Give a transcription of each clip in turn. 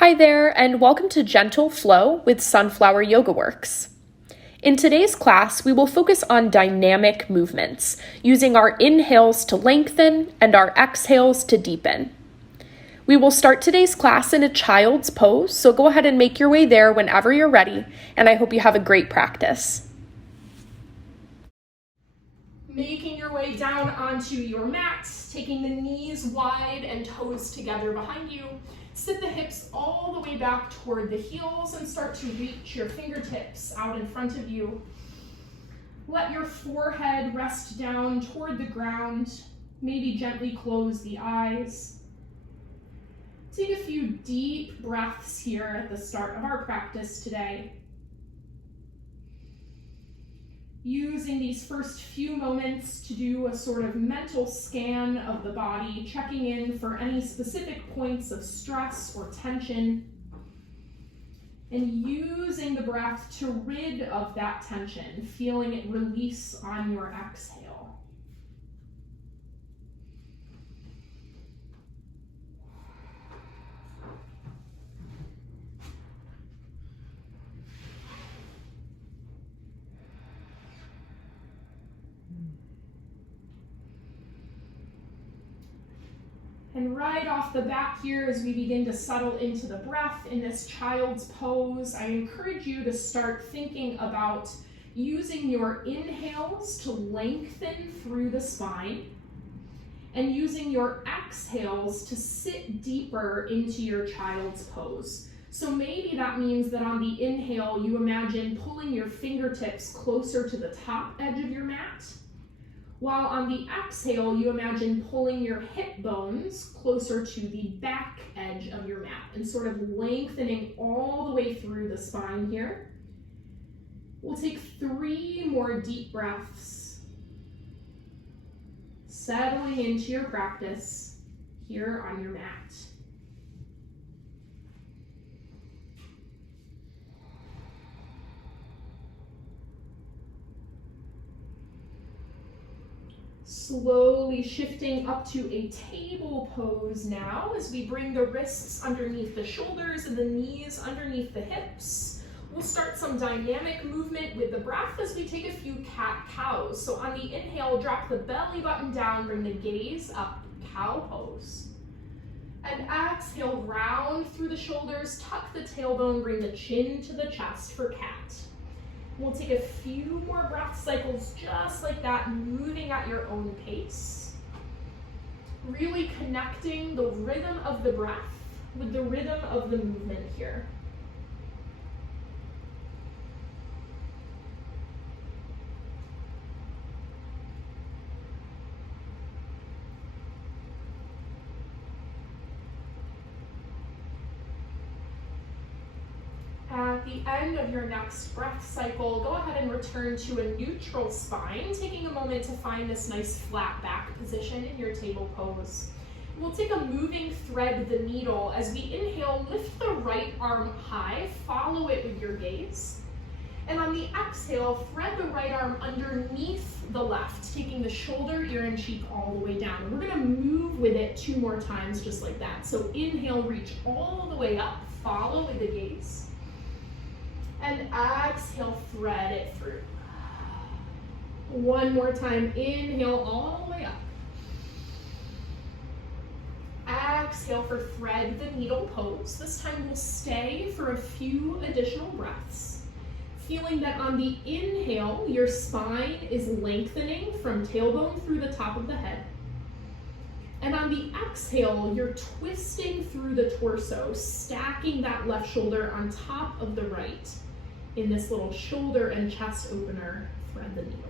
Hi there, and welcome to Gentle Flow with Sunflower Yoga Works. In today's class, we will focus on dynamic movements, using our inhales to lengthen and our exhales to deepen. We will start today's class in a child's pose, so go ahead and make your way there whenever you're ready, and I hope you have a great practice. Making your way down onto your mat, taking the knees wide and toes together behind you. Sit the hips all the way back toward the heels and start to reach your fingertips out in front of you. Let your forehead rest down toward the ground. Maybe gently close the eyes. Take a few deep breaths here at the start of our practice today. Using these first few moments to do a sort of mental scan of the body, checking in for any specific points of stress or tension, and using the breath to rid of that tension, feeling it release on your exhale. And right off the bat here, as we begin to settle into the breath in this child's pose, I encourage you to start thinking about using your inhales to lengthen through the spine and using your exhales to sit deeper into your child's pose. So maybe that means that on the inhale, you imagine pulling your fingertips closer to the top edge of your mat, while on the exhale, you imagine pulling your hip bones closer to the back edge of your mat and sort of lengthening all the way through the spine here. We'll take 3 more deep breaths, settling into your practice here on your mat. Slowly shifting up to a table pose now as we bring the wrists underneath the shoulders and the knees underneath the hips. We'll start some dynamic movement with the breath as we take a few cat-cows. So on the inhale, drop the belly button down, bring the gaze up, cow pose. And exhale, round through the shoulders, tuck the tailbone, bring the chin to the chest for cat. We'll take a few more breath cycles just like that, moving at your own pace. Really connecting the rhythm of the breath with the rhythm of the movement here. At the end of your next breath cycle, go ahead and return to a neutral spine, taking a moment to find this nice flat back position in your table pose. We'll take a moving thread the needle. As we inhale, lift the right arm high, follow it with your gaze. And on the exhale, thread the right arm underneath the left, taking the shoulder, ear, and cheek all the way down. And we're gonna move with it 2 more times just like that. So inhale, reach all the way up, follow with the gaze. And exhale, thread it through. 1 more time, inhale all the way up. Exhale for thread the needle pose. This time we'll stay for a few additional breaths. Feeling that on the inhale, your spine is lengthening from tailbone through the top of the head. And on the exhale, you're twisting through the torso, stacking that left shoulder on top of the right. In this little shoulder and chest opener, thread the needle.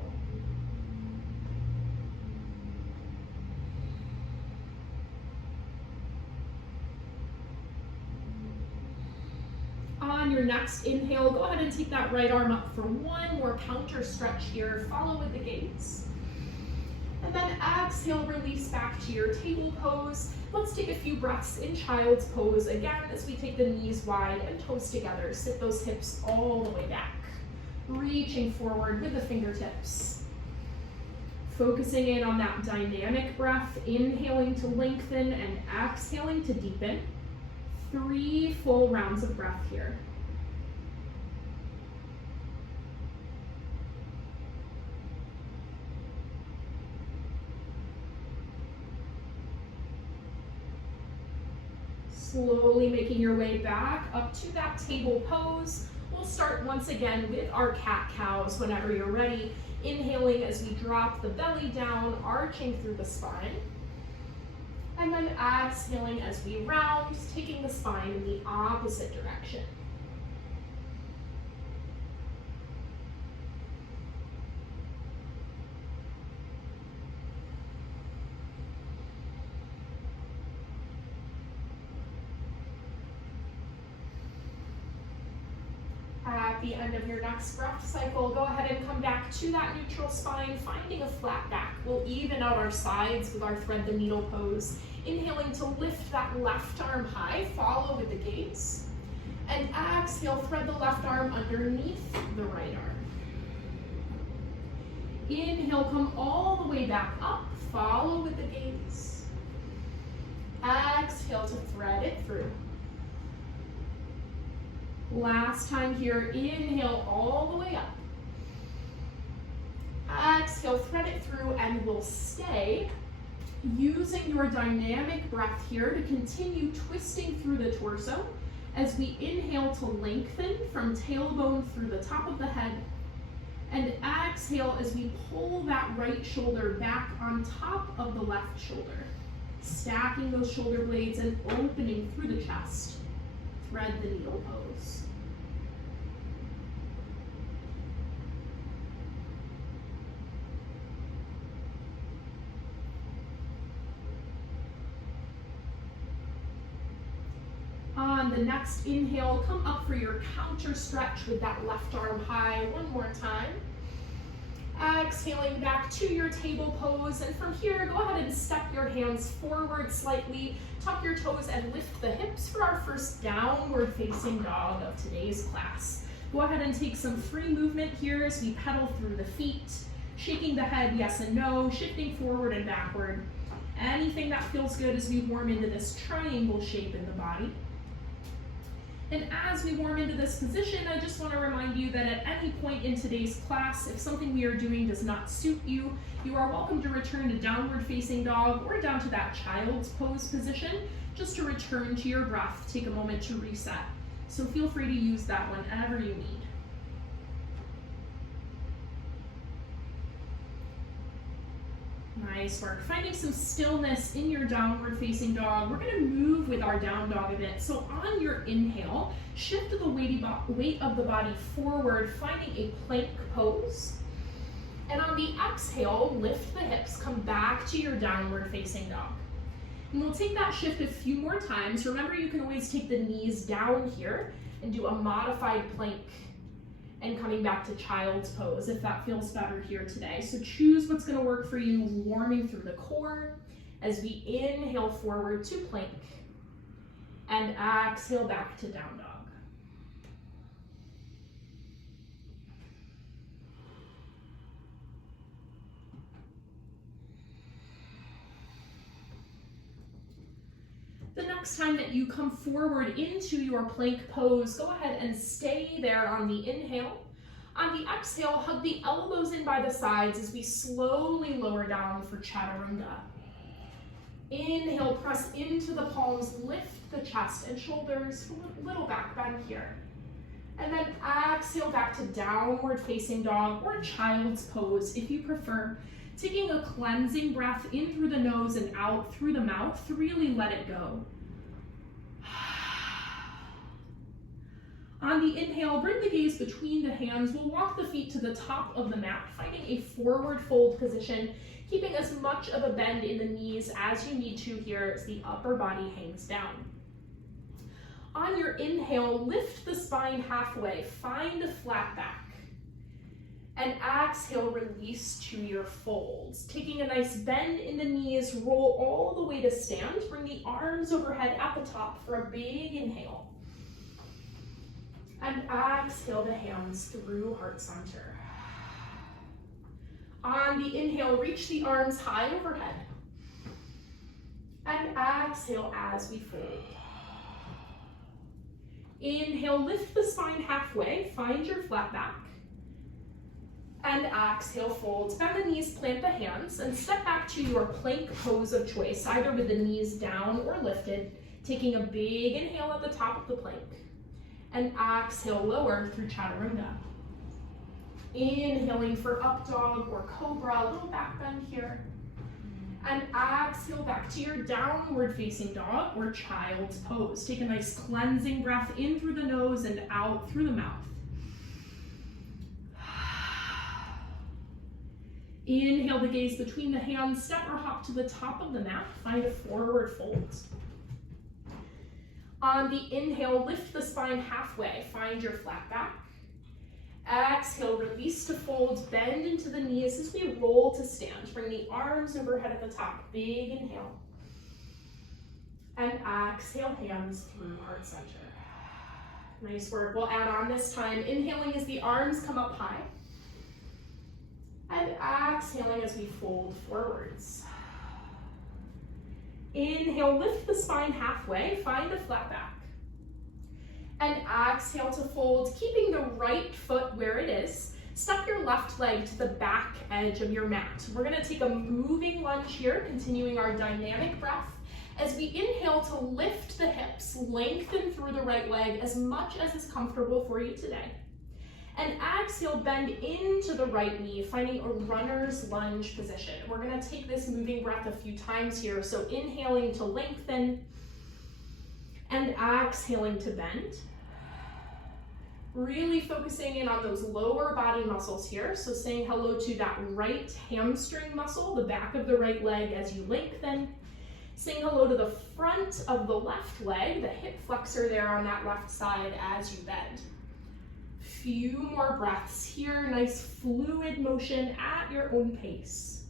On your next inhale, go ahead and take that right arm up for 1 more counter stretch here. Follow with the gaze. And then exhale, release back to your table pose. Let's take a few breaths in child's pose again as we take the knees wide and toes together. Sit those hips all the way back. Reaching forward with the fingertips. Focusing in on that dynamic breath, inhaling to lengthen and exhaling to deepen. 3 full rounds of breath here. Slowly making your way back up to that table pose. We'll start once again with our cat-cows whenever you're ready. Inhaling as we drop the belly down, arching through the spine. And then exhaling as we round, taking the spine in the opposite direction. At the end of your next breath cycle, go ahead and come back to that neutral spine, finding a flat back. We'll even out our sides with our thread the needle pose. Inhaling to lift that left arm high, follow with the gaze. And exhale, thread the left arm underneath the right arm. Inhale, come all the way back up, follow with the gaze. Exhale to thread it through. Last time here, inhale all the way up. Exhale, thread it through, and we'll stay using your dynamic breath here to continue twisting through the torso as we inhale to lengthen from tailbone through the top of the head, and exhale as we pull that right shoulder back on top of the left shoulder, stacking those shoulder blades and opening through the chest. Thread the needle pose. On the next inhale, come up for your counter stretch with that left arm high. One more time. Exhaling back to your table pose, and from here, go ahead and step your hands forward slightly, tuck your toes and lift the hips for our first downward facing dog of today's class. Go ahead and take some free movement here as we pedal through the feet, shaking the head yes and no, shifting forward and backward. Anything that feels good as we warm into this triangle shape in the body. And as we warm into this position, I just want to remind you that at any point in today's class, if something we are doing does not suit you, you are welcome to return to downward facing dog or down to that child's pose position, just to return to your breath, take a moment to reset. So feel free to use that whenever you need. Nice work. Finding some stillness in your downward facing dog. We're going to move with our down dog a bit. So on your inhale, shift the weight of the body forward, finding a plank pose. And on the exhale, lift the hips, come back to your downward facing dog. And we'll take that shift a few more times. Remember, you can always take the knees down here and do a modified plank, and coming back to child's pose if that feels better here today. So choose what's going to work for you, warming through the core as we inhale forward to plank and exhale back to down dog. The next time that you come forward into your plank pose, go ahead and stay there on the inhale. On the exhale, hug the elbows in by the sides as we slowly lower down for chaturanga. Inhale, press into the palms, lift the chest and shoulders, little back bend here. And then exhale back to downward facing dog or child's pose if you prefer. Taking a cleansing breath in through the nose and out through the mouth, really let it go. On the inhale, bring the gaze between the hands. We'll walk the feet to the top of the mat, finding a forward fold position, keeping as much of a bend in the knees as you need to here as the upper body hangs down. On your inhale, lift the spine halfway, find a flat back. And exhale, release to your folds. Taking a nice bend in the knees, roll all the way to stand. Bring the arms overhead at the top for a big inhale. And exhale the hands through heart center. On the inhale, reach the arms high overhead. And exhale as we fold. Inhale, lift the spine halfway, find your flat back. And exhale, fold. Bend the knees, plant the hands, and step back to your plank pose of choice, either with the knees down or lifted, taking a big inhale at the top of the plank. And exhale, lower through chaturanga. Inhaling for up dog or cobra, a little back bend here. And exhale back to your downward facing dog or child's pose. Take a nice cleansing breath in through the nose and out through the mouth. Inhale the gaze between the hands, step or hop to the top of the mat, find a forward fold. On the inhale, lift the spine halfway, find your flat back. Exhale, release to fold, bend into the knees as we roll to stand. Bring the arms overhead at the top, big inhale. And exhale, hands through heart center. Nice work, we'll add on this time. Inhaling as the arms come up high. And exhaling as we fold forwards. Inhale, lift the spine halfway, find a flat back. And exhale to fold, keeping the right foot where it is. Step your left leg to the back edge of your mat. We're gonna take a moving lunge here, continuing our dynamic breath. As we inhale to lift the hips, lengthen through the right leg as much as is comfortable for you today. And exhale, bend into the right knee, finding a runner's lunge position. We're gonna take this moving breath a few times here. So inhaling to lengthen and exhaling to bend. Really focusing in on those lower body muscles here. So saying hello to that right hamstring muscle, the back of the right leg as you lengthen. Saying hello to the front of the left leg, the hip flexor there on that left side as you bend. Few more breaths here, nice fluid motion at your own pace.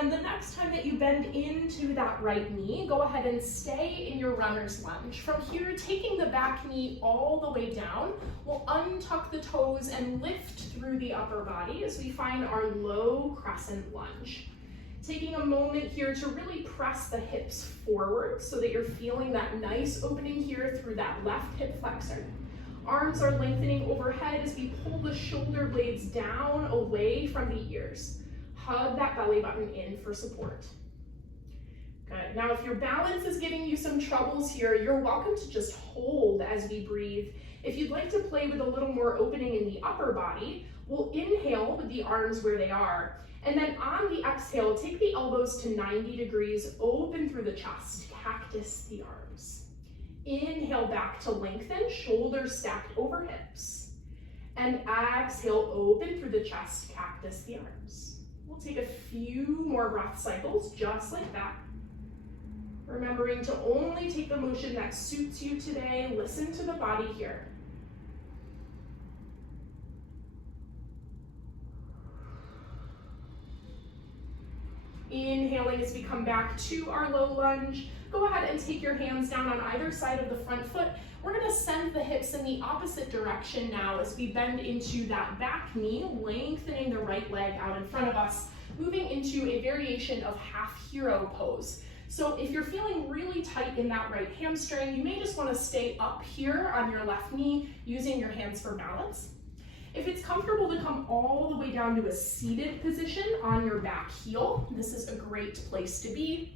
And the next time that you bend into that right knee, go ahead and stay in your runner's lunge. From here, taking the back knee all the way down, we'll untuck the toes and lift through the upper body as we find our low crescent lunge. Taking a moment here to really press the hips forward so that you're feeling that nice opening here through that left hip flexor. Arms are lengthening overhead as we pull the shoulder blades down away from the ears. Hug that belly button in for support. Good. Now, if your balance is giving you some troubles here, you're welcome to just hold as we breathe. If you'd like to play with a little more opening in the upper body, we'll inhale with the arms where they are. And then on the exhale, take the elbows to 90 degrees, open through the chest, cactus the arms. Inhale back to lengthen, shoulders stacked over hips. And exhale, open through the chest, cactus the arms. We'll take a few more breath cycles, just like that. Remembering to only take the motion that suits you today. Listen to the body here. Inhaling as we come back to our low lunge. Go ahead and take your hands down on either side of the front foot. We're gonna send the hips in the opposite direction now as we bend into that back knee, lengthening the right leg out in front of us, moving into a variation of half hero pose. So if you're feeling really tight in that right hamstring, you may just wanna stay up here on your left knee, using your hands for balance. If it's comfortable to come all the way down to a seated position on your back heel, this is a great place to be.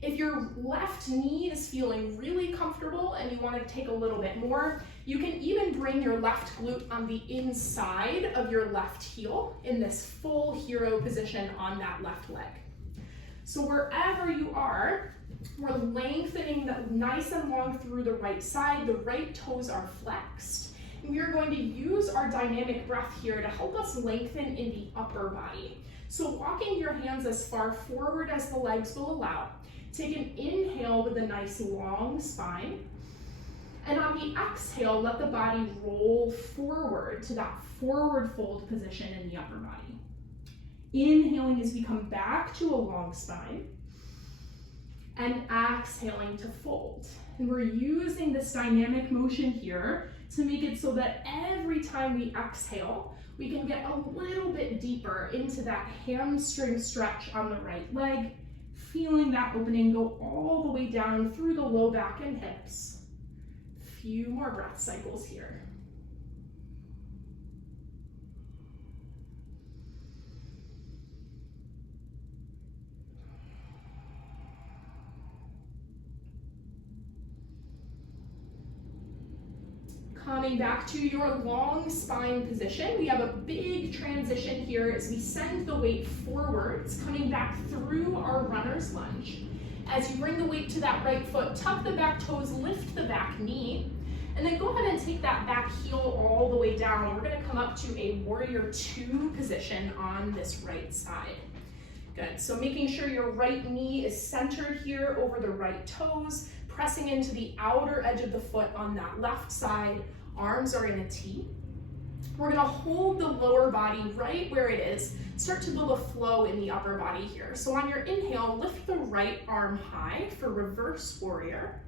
If your left knee is feeling really comfortable and you want to take a little bit more, you can even bring your left glute on the inside of your left heel in this full hero position on that left leg. So wherever you are, we're lengthening nice and long through the right side. The right toes are flexed. We are going to use our dynamic breath here to help us lengthen in the upper body. So walking your hands as far forward as the legs will allow. Take an inhale with a nice long spine. And on the exhale, let the body roll forward to that forward fold position in the upper body. Inhaling as we come back to a long spine. And exhaling to fold. And we're using this dynamic motion here to make it so that every time we exhale, We can get a little bit deeper into that hamstring stretch on the right leg, feeling that opening go all the way down through the low back and hips. Few more breath cycles here. Coming back to your long spine position, we have a big transition here as we send the weight forwards, coming back through our runner's lunge. As you bring the weight to that right foot, tuck the back toes, lift the back knee, and then go ahead and take that back heel all the way down. We're gonna come up to a warrior two position on this right side. Good, so making sure your right knee is centered here over the right toes, pressing into the outer edge of the foot on that left side. Arms are in a T. We're gonna hold the lower body right where it is. Start to build a flow in the upper body here. So on your inhale, lift the right arm high for reverse warrior.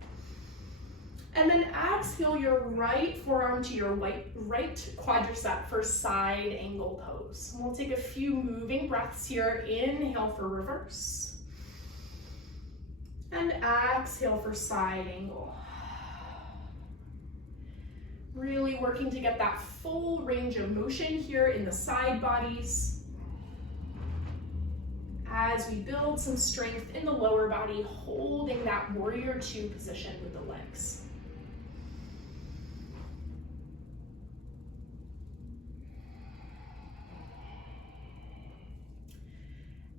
And then exhale your right forearm to your right quadricep for side angle pose. We'll take a few moving breaths here. Inhale for reverse. And exhale for side angle. Really working to get that full range of motion here in the side bodies as we build some strength in the lower body, holding that warrior two position with the legs.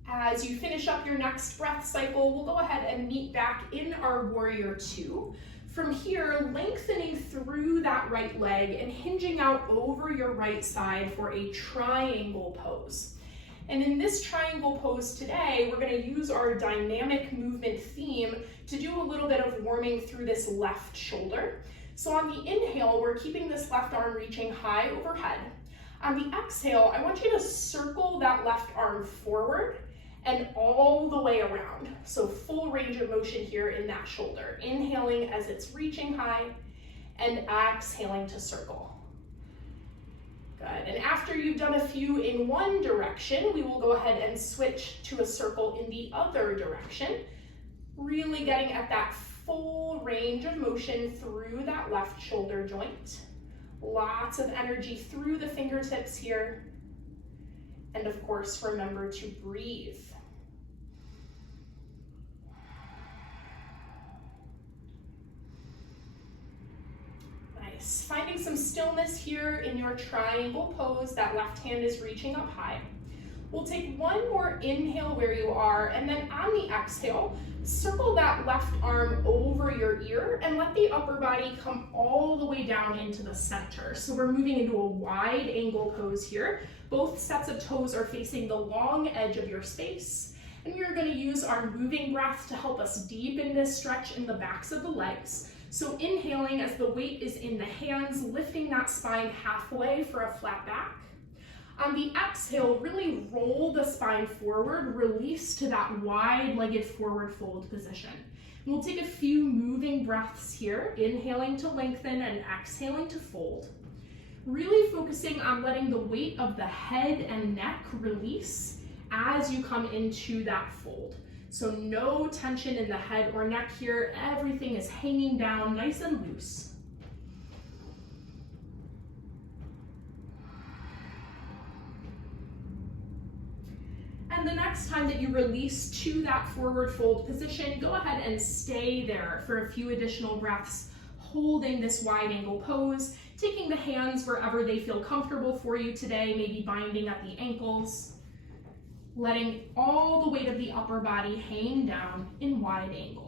As you finish up your next breath cycle, we'll go ahead and meet back in our warrior two. From here, lengthening through that right leg and hinging out over your right side for a triangle pose. And in this triangle pose today, we're going to use our dynamic movement theme to do a little bit of warming through this left shoulder. So on the inhale, we're keeping this left arm reaching high overhead. On the exhale, I want you to circle that left arm forward and all the way around. So full range of motion here in that shoulder. Inhaling as it's reaching high and exhaling to circle. Good, and after you've done a few in one direction, we will go ahead and switch to a circle in the other direction. Really getting at that full range of motion through that left shoulder joint. Lots of energy through the fingertips here. And of course, remember to breathe. Nice. Finding some stillness here in your triangle pose. That left hand is reaching up high. We'll take one more inhale where you are, and then on the exhale, circle that left arm over your ear and let the upper body come all the way down into the center. So we're moving into a wide angle pose here. Both sets of toes are facing the long edge of your space. And we're going to use our moving breath to help us deepen this stretch in the backs of the legs. So inhaling as the weight is in the hands, lifting that spine halfway for a flat back. On the exhale, really roll the spine forward, release to that wide-legged forward fold position. And we'll take a few moving breaths here, inhaling to lengthen and exhaling to fold. Really focusing on letting the weight of the head and neck release as you come into that fold. So no tension in the head or neck here. Everything is hanging down nice and loose. And the next time that you release to that forward fold position, go ahead and stay there for a few additional breaths, holding this wide angle pose, taking the hands wherever they feel comfortable for you today, maybe binding at the ankles, letting all the weight of the upper body hang down in wide angle.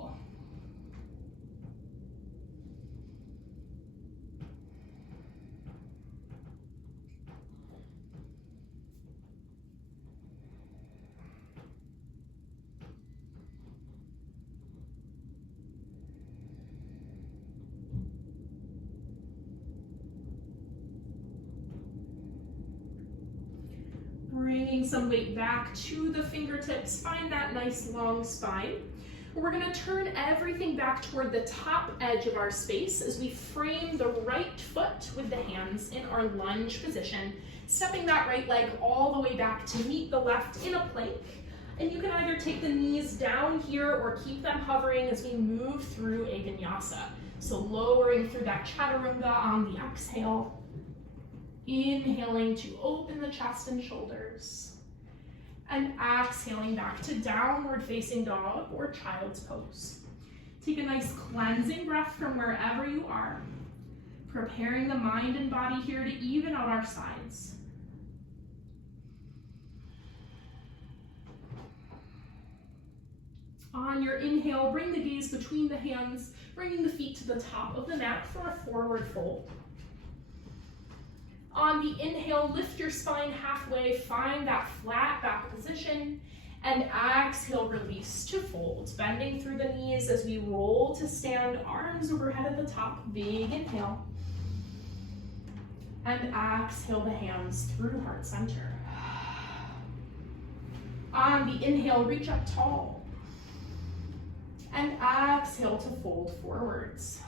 Bringing some weight back to the fingertips, find that nice long spine. We're going to turn everything back toward the top edge of our space as we frame the right foot with the hands in our lunge position, Stepping that right leg all the way back to meet the left in a plank. And you can either take the knees down here or keep them hovering as we move through a vinyasa. So lowering through that chaturanga on the exhale. Inhaling to open the chest and shoulders. And exhaling back to downward facing dog or child's pose. Take a nice cleansing breath from wherever you are. Preparing the mind and body here to even out our sides. On your inhale, bring the gaze between the hands, bringing the feet to the top of the mat for a forward fold. On the inhale, lift your spine halfway, find that flat back position, and exhale, release to fold, bending through the knees as we roll to stand, arms overhead at the top, big inhale. And exhale the hands through heart center. On the inhale, reach up tall. And exhale to fold forwards.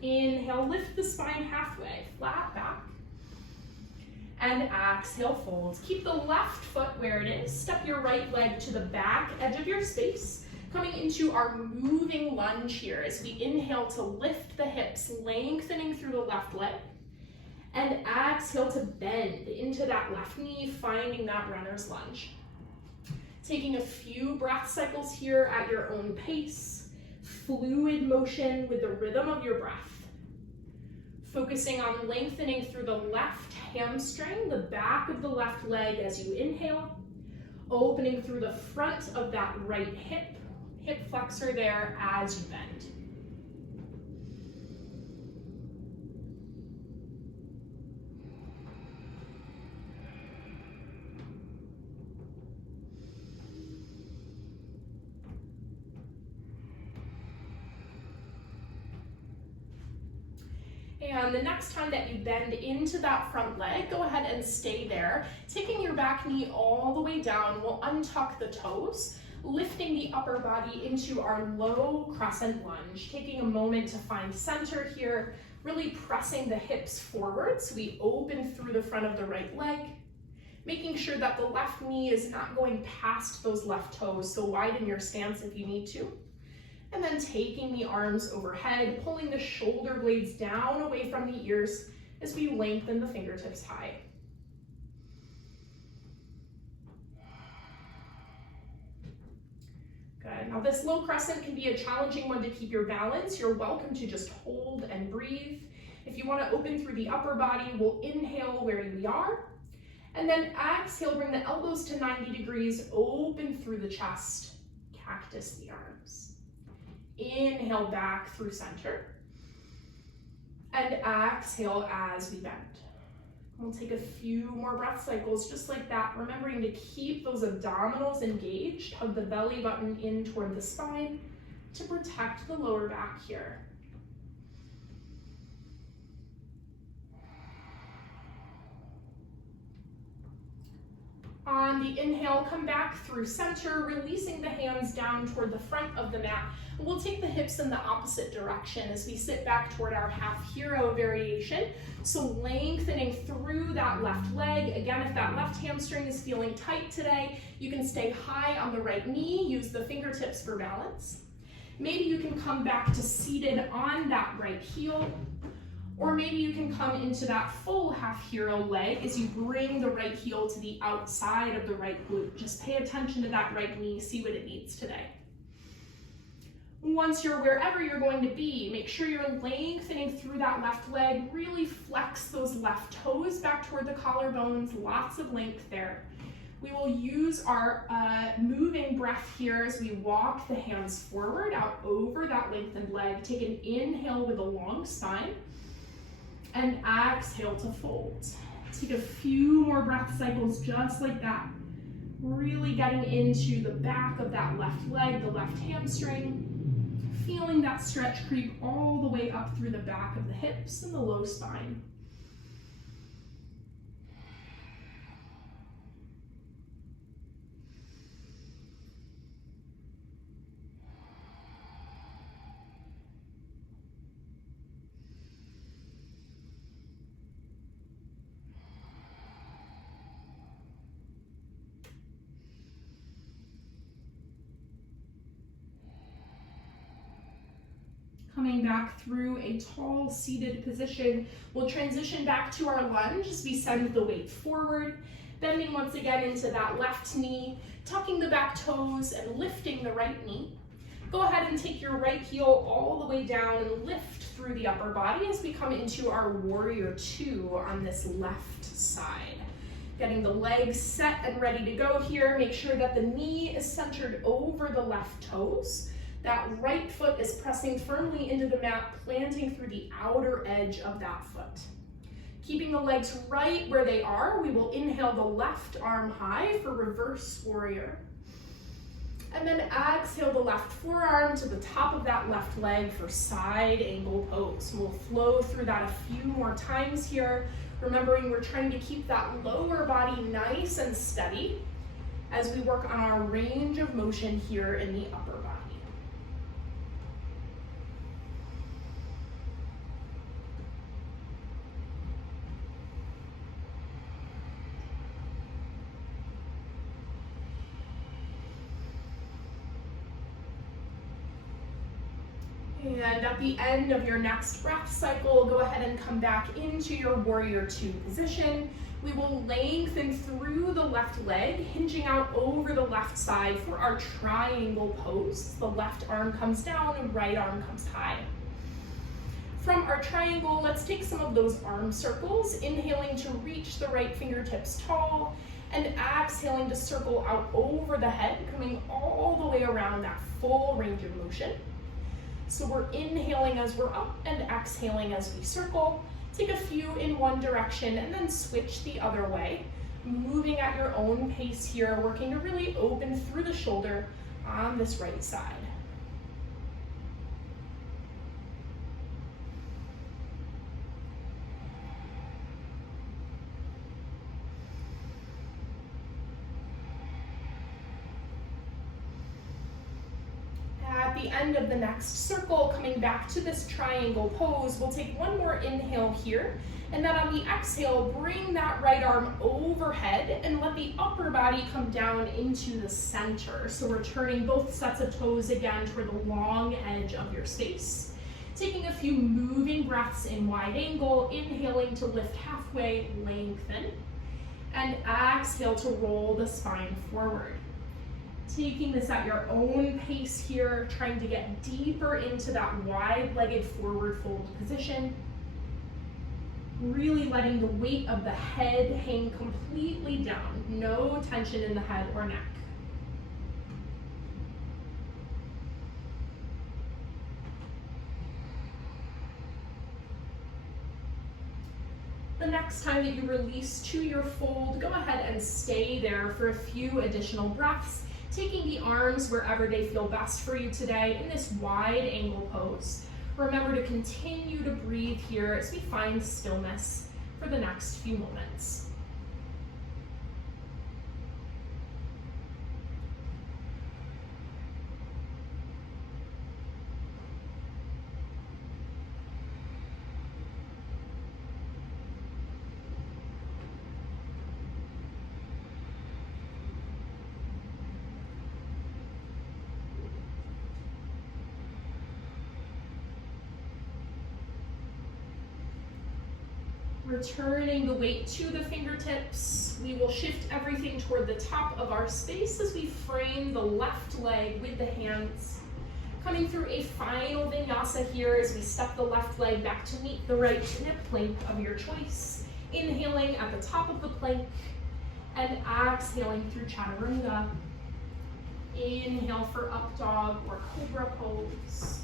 Inhale, lift the spine halfway, flat back. And exhale, fold. Keep the left foot where it is. Step your right leg to the back edge of your space. Coming into our moving lunge here as we inhale to lift the hips, lengthening through the left leg. And exhale to bend into that left knee, finding that runner's lunge. Taking a few breath cycles here at your own pace. Fluid motion with the rhythm of your breath. Focusing on lengthening through the left hamstring, the back of the left leg as you inhale. Opening through the front of that right hip flexor there as you bend. And the next time that you bend into that front leg, go ahead and stay there. Taking your back knee all the way down, we'll untuck the toes, lifting the upper body into our low crescent lunge. Taking a moment to find center here, really pressing the hips forward so we open through the front of the right leg. Making sure that the left knee is not going past those left toes, so widen your stance if you need to. And then taking the arms overhead, pulling the shoulder blades down away from the ears as we lengthen the fingertips high. Good. Now this low crescent can be a challenging one to keep your balance. You're welcome to just hold and breathe. If you want to open through the upper body, we'll inhale where we are. And then exhale, bring the elbows to 90 degrees, open through the chest, cactus the arms. Inhale back through center. And exhale as we bend. We'll take a few more breath cycles just like that, remembering to keep those abdominals engaged. Hug the belly button in toward the spine to protect the lower back here. On the inhale, come back through center, releasing the hands down toward the front of the mat. And we'll take the hips in the opposite direction as we sit back toward our half hero variation. So lengthening through that left leg. Again, if that left hamstring is feeling tight today, you can stay high on the right knee, use the fingertips for balance. Maybe you can come back to seated on that right heel. Or maybe you can come into that full half hero leg as you bring the right heel to the outside of the right glute. Just pay attention to that right knee, see what it needs today. Once you're wherever you're going to be, make sure you're lengthening through that left leg. Really flex those left toes back toward the collarbones, lots of length there. We will use our moving breath here as we walk the hands forward, out over that lengthened leg. Take an inhale with a long spine. And exhale to fold. Take a few more breath cycles just like that. Really getting into the back of that left leg, the left hamstring. Feeling that stretch creep all the way up through the back of the hips and the low spine. Coming back through a tall seated position, we'll transition back to our lunge as we send the weight forward, bending once again into that left knee, tucking the back toes and lifting the right knee. Go ahead and take your right heel all the way down and lift through the upper body as we come into our warrior two on this left side. Getting the legs set and ready to go here. Make sure that the knee is centered over the left toes. That right foot is pressing firmly into the mat, planting through the outer edge of that foot. Keeping the legs right where they are, we will inhale the left arm high for reverse warrior. And then exhale the left forearm to the top of that left leg for side angle pose. We'll flow through that a few more times here, remembering we're trying to keep that lower body nice and steady as we work on our range of motion here in the upper body. And at the end of your next breath cycle, go ahead and come back into your warrior two position. We will lengthen through the left leg, hinging out over the left side for our triangle pose. The left arm comes down and right arm comes high. From our triangle, let's take some of those arm circles, inhaling to reach the right fingertips tall, and exhaling to circle out over the head, coming all the way around that full range of motion. So we're inhaling as we're up and exhaling as we circle. Take a few in one direction and then switch the other way. Moving at your own pace here, working to really open through the shoulder on this right side. At the end of the next circle, coming back to this triangle pose, we'll take one more inhale here, and then on the exhale, bring that right arm overhead and let the upper body come down into the center. So returning both sets of toes again toward the long edge of your space. Taking a few moving breaths in wide angle, inhaling to lift halfway, lengthen, and exhale to roll the spine forward. Taking this at your own pace here, trying to get deeper into that wide-legged forward fold position. Really letting the weight of the head hang completely down. No tension in the head or neck. The next time that you release to your fold, go ahead and stay there for a few additional breaths, taking the arms wherever they feel best for you today in this wide angle pose. Remember to continue to breathe here as we find stillness for the next few moments. Returning the weight to the fingertips, we will shift everything toward the top of our space as we frame the left leg with the hands. Coming through a final vinyasa here as we step the left leg back to meet the right hip plank of your choice. Inhaling at the top of the plank and exhaling through chaturanga. Inhale for up dog or cobra pose.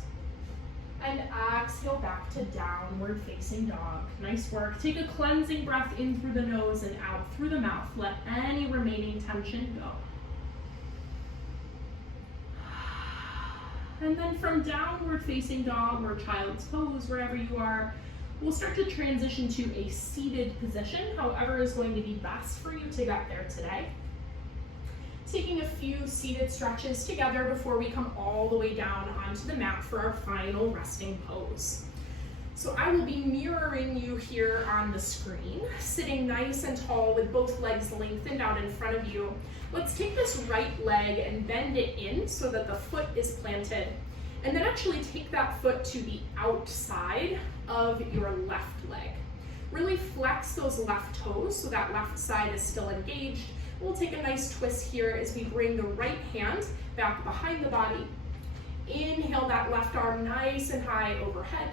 And exhale back to downward facing dog. Nice work. Take a cleansing breath in through the nose and out through the mouth. Let any remaining tension go. And then from downward facing dog or child's pose, wherever you are, we'll start to transition to a seated position, however is going to be best for you to get there today. Taking a few seated stretches together before we come all the way down onto the mat for our final resting pose. So I will be mirroring you here on the screen, sitting nice and tall with both legs lengthened out in front of you. Let's take this right leg and bend it in so that the foot is planted. And then actually take that foot to the outside of your left leg. Really flex those left toes so that left side is still engaged. We'll take a nice twist here as we bring the right hand back behind the body. Inhale that left arm nice and high overhead.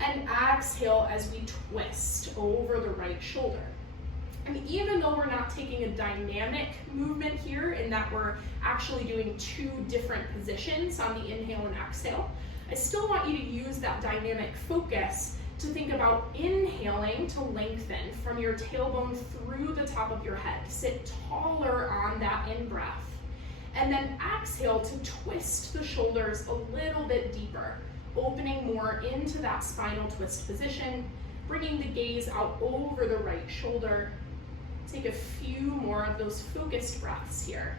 And exhale as we twist over the right shoulder. And even though we're not taking a dynamic movement here in that we're actually doing two different positions on the inhale and exhale, I still want you to use that dynamic focus to think about inhaling to lengthen from your tailbone through the top of your head. Sit taller on that in-breath. And then exhale to twist the shoulders a little bit deeper, opening more into that spinal twist position, bringing the gaze out over the right shoulder. Take a few more of those focused breaths here.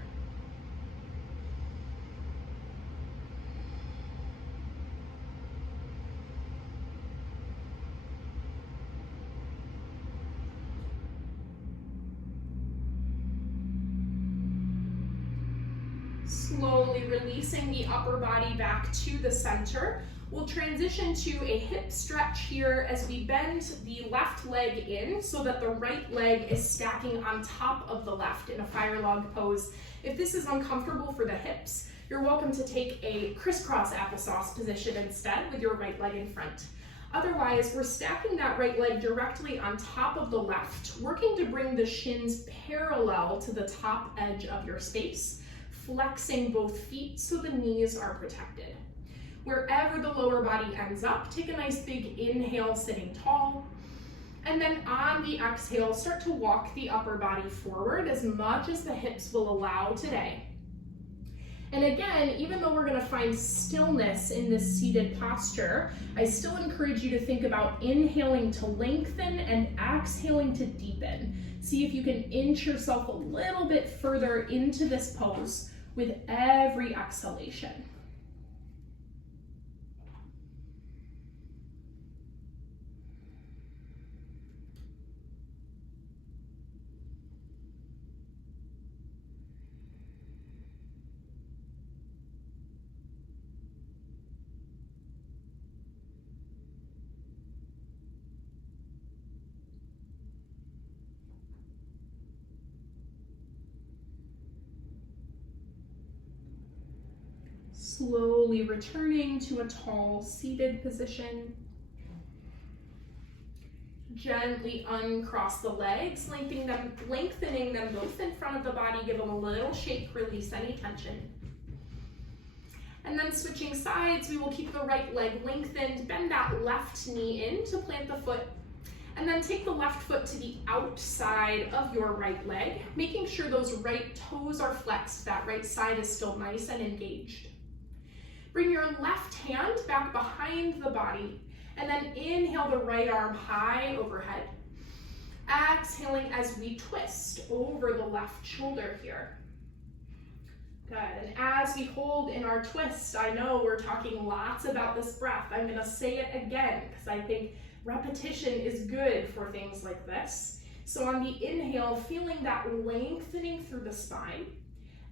Slowly releasing the upper body back to the center. We'll transition to a hip stretch here as we bend the left leg in so that the right leg is stacking on top of the left in a fire log pose. If this is uncomfortable for the hips, you're welcome to take a crisscross applesauce position instead with your right leg in front. Otherwise, we're stacking that right leg directly on top of the left, working to bring the shins parallel to the top edge of your space, flexing both feet so the knees are protected. Wherever the lower body ends up, take a nice big inhale sitting tall. And then on the exhale, start to walk the upper body forward as much as the hips will allow today. And again, even though we're going to find stillness in this seated posture, I still encourage you to think about inhaling to lengthen and exhaling to deepen. See if you can inch yourself a little bit further into this pose with every exhalation. Slowly returning to a tall seated position. Gently uncross the legs, lengthening them both in front of the body. Give them a little shake, release any tension. And then switching sides, we will keep the right leg lengthened, bend that left knee in to plant the foot, and then take the left foot to the outside of your right leg, making sure those right toes are flexed, that right side is still nice and engaged. Bring your left hand back behind the body, and then inhale the right arm high overhead. Exhaling as we twist over the left shoulder here. Good, and as we hold in our twist, I know we're talking lots about this breath. I'm gonna say it again, because I think repetition is good for things like this. So on the inhale, feeling that lengthening through the spine.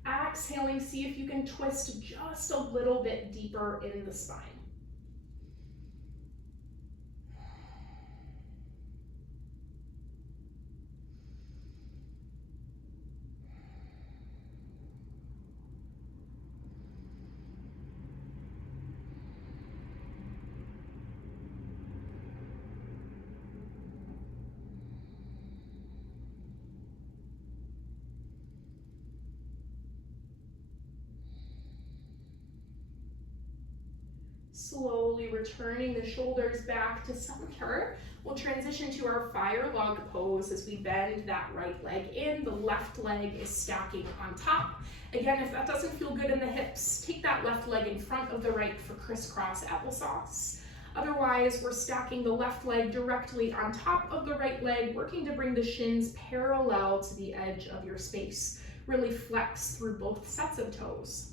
Exhaling, see if you can twist just a little bit deeper in the spine. Slowly returning the shoulders back to center. We'll transition to our fire log pose as we bend that right leg in. The left leg is stacking on top. Again, if that doesn't feel good in the hips, take that left leg in front of the right for crisscross applesauce. Otherwise, we're stacking the left leg directly on top of the right leg, working to bring the shins parallel to the edge of your space. Really flex through both sets of toes.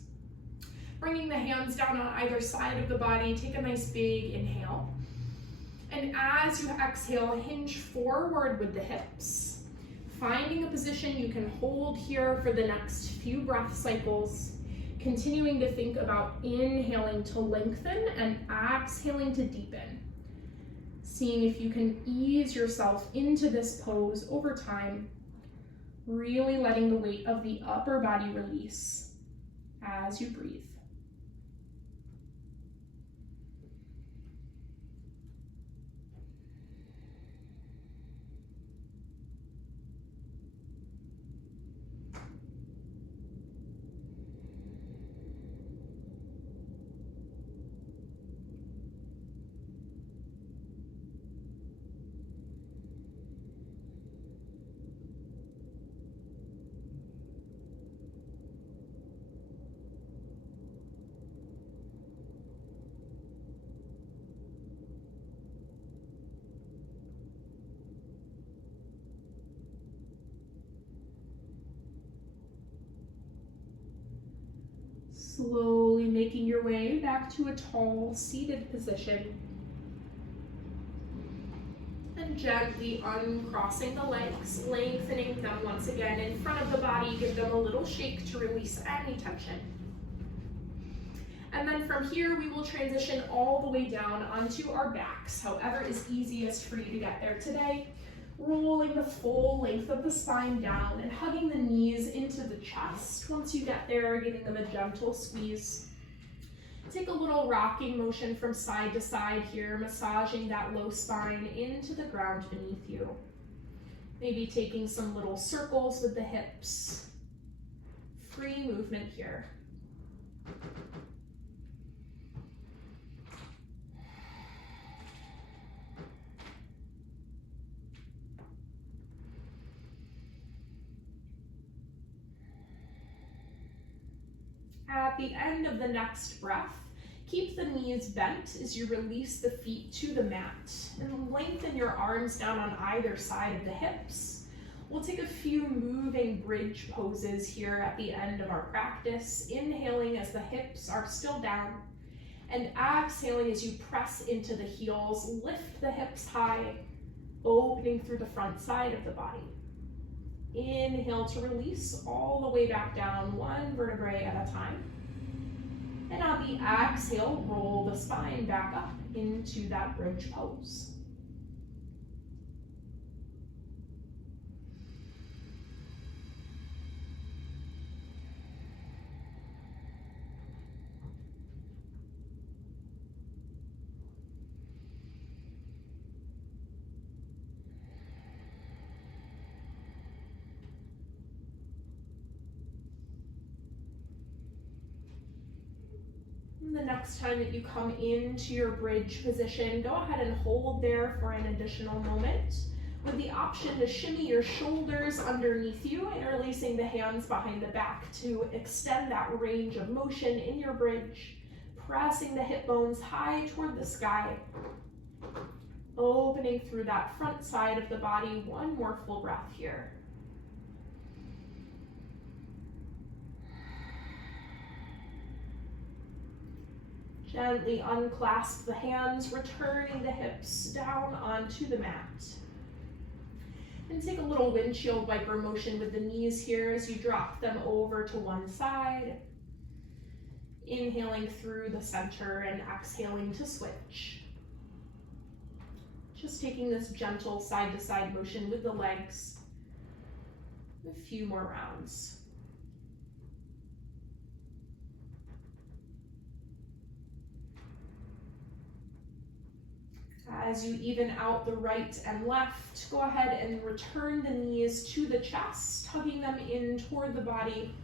Bringing the hands down on either side of the body, take a nice big inhale. And as you exhale, hinge forward with the hips. Finding a position you can hold here for the next few breath cycles. continuing to think about inhaling to lengthen and exhaling to deepen. Seeing if you can ease yourself into this pose over time, really letting the weight of the upper body release as you breathe. Slowly making your way back to a tall seated position. And gently uncrossing the legs, lengthening them once again in front of the body. Give them a little shake to release any tension. And then from here, we will transition all the way down onto our backs, however is easiest for you to get there today. Rolling the full length of the spine down and hugging the knees into the chest. Once you get there, giving them a gentle squeeze. Take a little rocking motion from side to side here, massaging that low spine into the ground beneath you. Maybe taking some little circles with the hips. Free movement here. At the end of the next breath, keep the knees bent as you release the feet to the mat and lengthen your arms down on either side of the hips. We'll take a few moving bridge poses here at the end of our practice, inhaling as the hips are still down and exhaling as you press into the heels, lift the hips high, opening through the front side of the body. Inhale to release all the way back down, one vertebrae at a time. And on the exhale, roll the spine back up into that bridge pose. The next time that you come into your bridge position, go ahead and hold there for an additional moment with the option to shimmy your shoulders underneath you, interlacing the hands behind the back to extend that range of motion in your bridge, pressing the hip bones high toward the sky, opening through that front side of the body. One more full breath here. Gently unclasp the hands, returning the hips down onto the mat. And take a little windshield wiper motion with the knees here as you drop them over to one side. Inhaling through the center and exhaling to switch. Just taking this gentle side-to-side motion with the legs. A few more rounds. As you even out the right and left, go ahead and return the knees to the chest, tugging them in toward the body.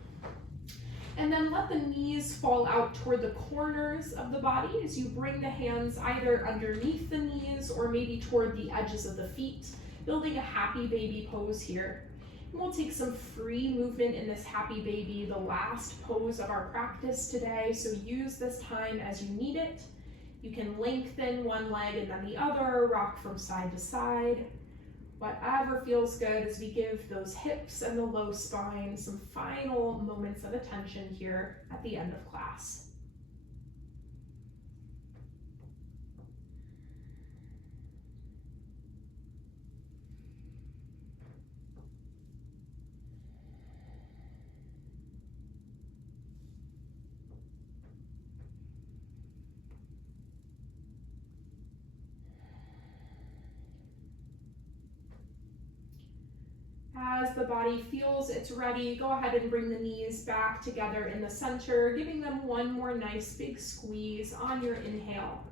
And then let the knees fall out toward the corners of the body as you bring the hands either underneath the knees or maybe toward the edges of the feet, building a happy baby pose here. And we'll take some free movement in this happy baby, the last pose of our practice today, so use this time as you need it. You can lengthen one leg and then the other, rock from side to side. Whatever feels good as we give those hips and the low spine some final moments of attention here at the end of class. as the body feels it's ready, go ahead and bring the knees back together in the center, giving them one more nice big squeeze on your inhale.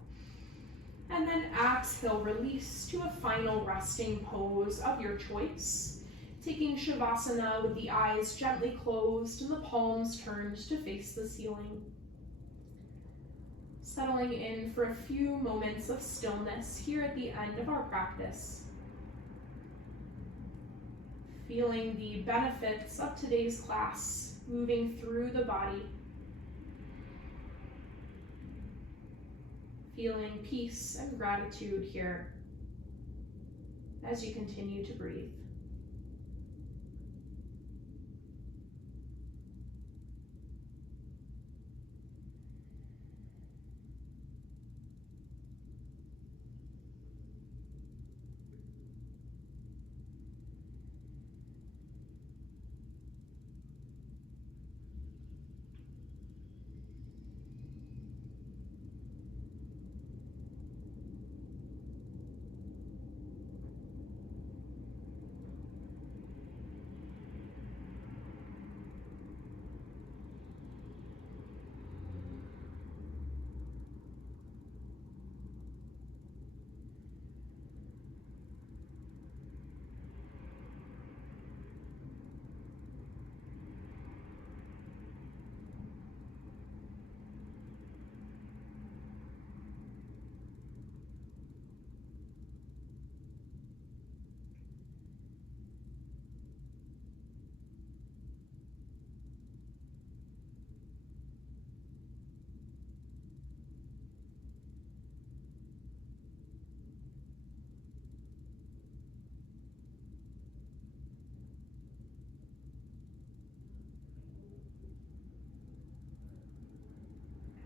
And then exhale, release to a final resting pose of your choice. Taking Shavasana with the eyes gently closed and the palms turned to face the ceiling. Settling in for a few moments of stillness here at the end of our practice. Feeling the benefits of today's class moving through the body. Feeling peace and gratitude here as you continue to breathe.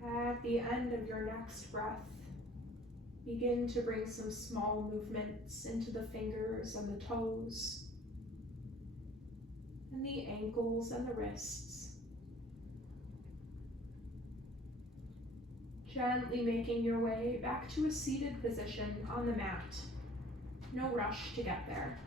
At the end of your next breath, begin to bring some small movements into the fingers and the toes, and the ankles and the wrists. Gently making your way back to a seated position on the mat. No rush to get there.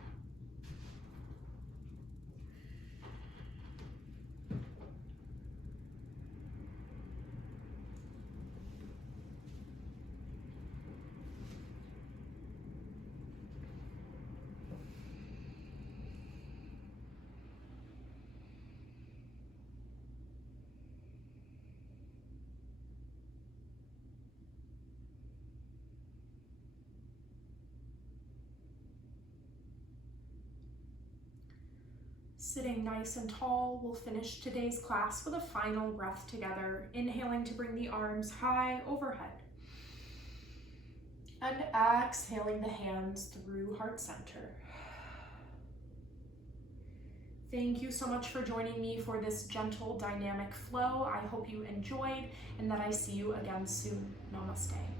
Sitting nice and tall, we'll finish today's class with a final breath together, inhaling to bring the arms high overhead. And exhaling the hands through heart center. Thank you so much for joining me for this gentle, dynamic flow. I hope you enjoyed and that I see you again soon. Namaste.